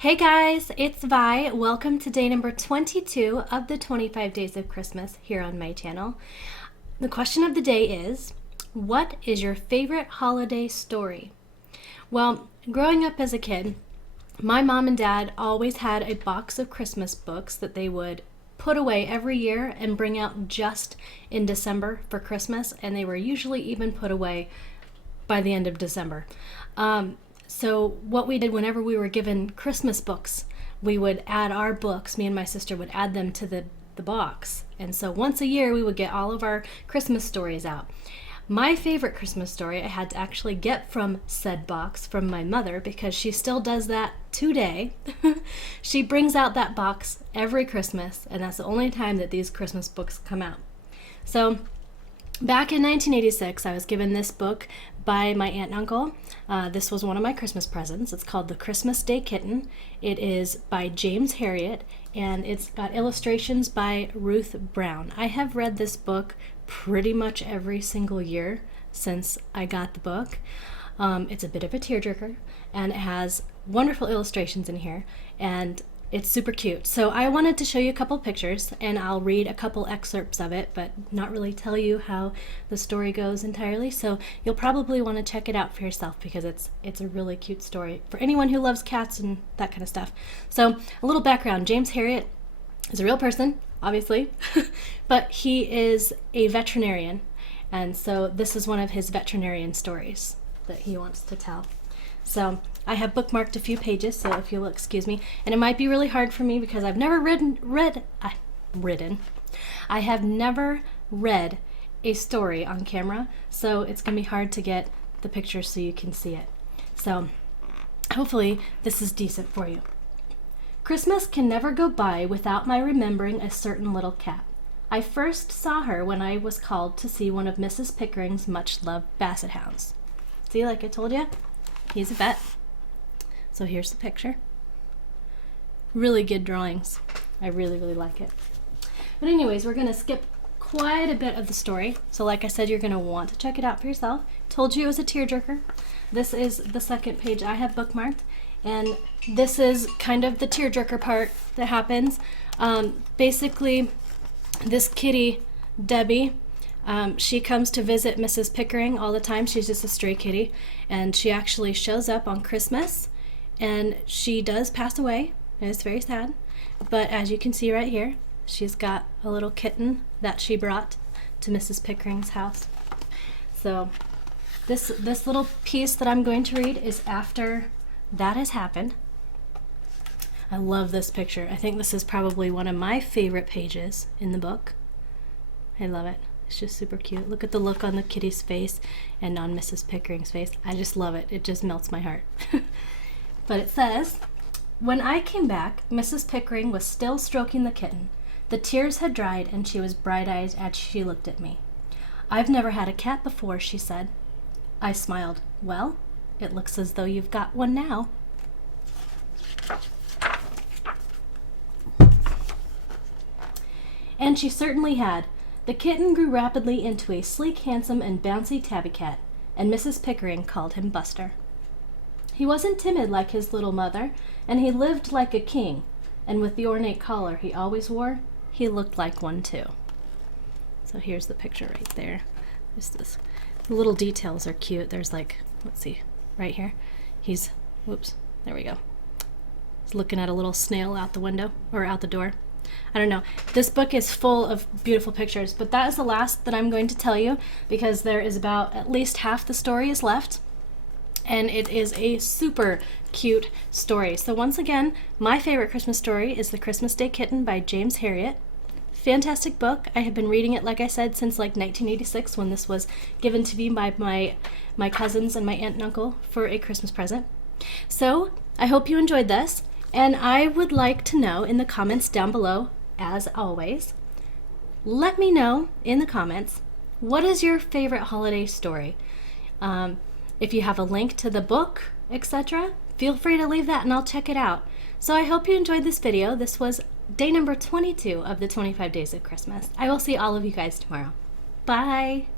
Hey guys, it's Vi. Welcome to day number 22 of the 25 Days of Christmas here on my channel. The question of the day is, what is your favorite holiday story? Well, growing up as a kid, my mom and dad always had a box of Christmas books that they would put away every year and bring out just in December for Christmas, and they were usually even put away by the end of December. So what we did whenever we were given Christmas books, we would add our books, me and my sister would add them to the box. And so once a year we would get all of our Christmas stories out. My favorite Christmas story I had to actually get from said box from my mother because she still does that today. She brings out that box every Christmas, and that's the only time that these Christmas books come out. So back in 1986, I was given this book by my aunt and uncle. This was one of my Christmas presents. It's called The Christmas Day Kitten. It is by James Herriot, and it's got illustrations by Ruth Brown. I have read this book pretty much every single year since I got the book. It's a bit of a tearjerker, and it has wonderful illustrations in here, and it's super cute. So I wanted to show you a couple pictures, and I'll read a couple excerpts of it, but not really tell you how the story goes entirely. So you'll probably want to check it out for yourself because it's a really cute story for anyone who loves cats and that kind of stuff. So a little background. James Herriot is a real person, obviously, but he is a veterinarian. And so this is one of his veterinarian stories that he wants to tell. So I have bookmarked a few pages, so if you'll excuse me. And it might be really hard for me because I've never I have never read a story on camera, so it's going to be hard to get the picture so you can see it. So hopefully this is decent for you. Christmas can never go by without my remembering a certain little cat. I first saw her when I was called to see one of Mrs. Pickering's much-loved basset hounds. See, like I told you, he's a vet. So here's the picture. Really good drawings. I really, really like it. But anyways, we're going to skip quite a bit of the story. So like I said, you're going to want to check it out for yourself. Told you it was a tearjerker. This is the second page I have bookmarked. And this is kind of the tearjerker part that happens. Basically, this kitty, Debbie, she comes to visit Mrs. Pickering all the time. She's just a stray kitty. And she actually shows up on Christmas. And she does pass away. And it's very sad. But as you can see right here, she's got a little kitten that she brought to Mrs. Pickering's house. So this little piece that I'm going to read is after that has happened. I love this picture. I think this is probably one of my favorite pages in the book. I love it. It's just super cute. Look at the look on the kitty's face and on Mrs. Pickering's face. I just love it. It just melts my heart. But it says, when I came back, Mrs. Pickering was still stroking the kitten. The tears had dried and she was bright-eyed as she looked at me. I've never had a cat before, she said. I smiled. Well, it looks as though you've got one now. And she certainly had. The kitten grew rapidly into a sleek, handsome, and bouncy tabby cat, and Mrs. Pickering called him Buster. He wasn't timid like his little mother, and he lived like a king, and with the ornate collar he always wore, he looked like one too. So here's the picture right there. The little details are cute. There's like, let's see, right here. Whoops, there we go. He's looking at a little snail out the window, or out the door. I don't know. This book is full of beautiful pictures, but that is the last that I'm going to tell you because there is about at least half the story is left. And it is a super cute story. So once again, my favorite Christmas story is The Christmas Day Kitten by James Herriot. Fantastic book. I have been reading it, like I said, since like 1986 when this was given to me by my cousins and my aunt and uncle for a Christmas present. So I hope you enjoyed this. And I would like to know in the comments down below, as always, let me know in the comments, what is your favorite holiday story? If you have a link to the book, etc., feel free to leave that and I'll check it out. So I hope you enjoyed this video. This was day number 22 of the 25 Days of Christmas. I will see all of you guys tomorrow. Bye!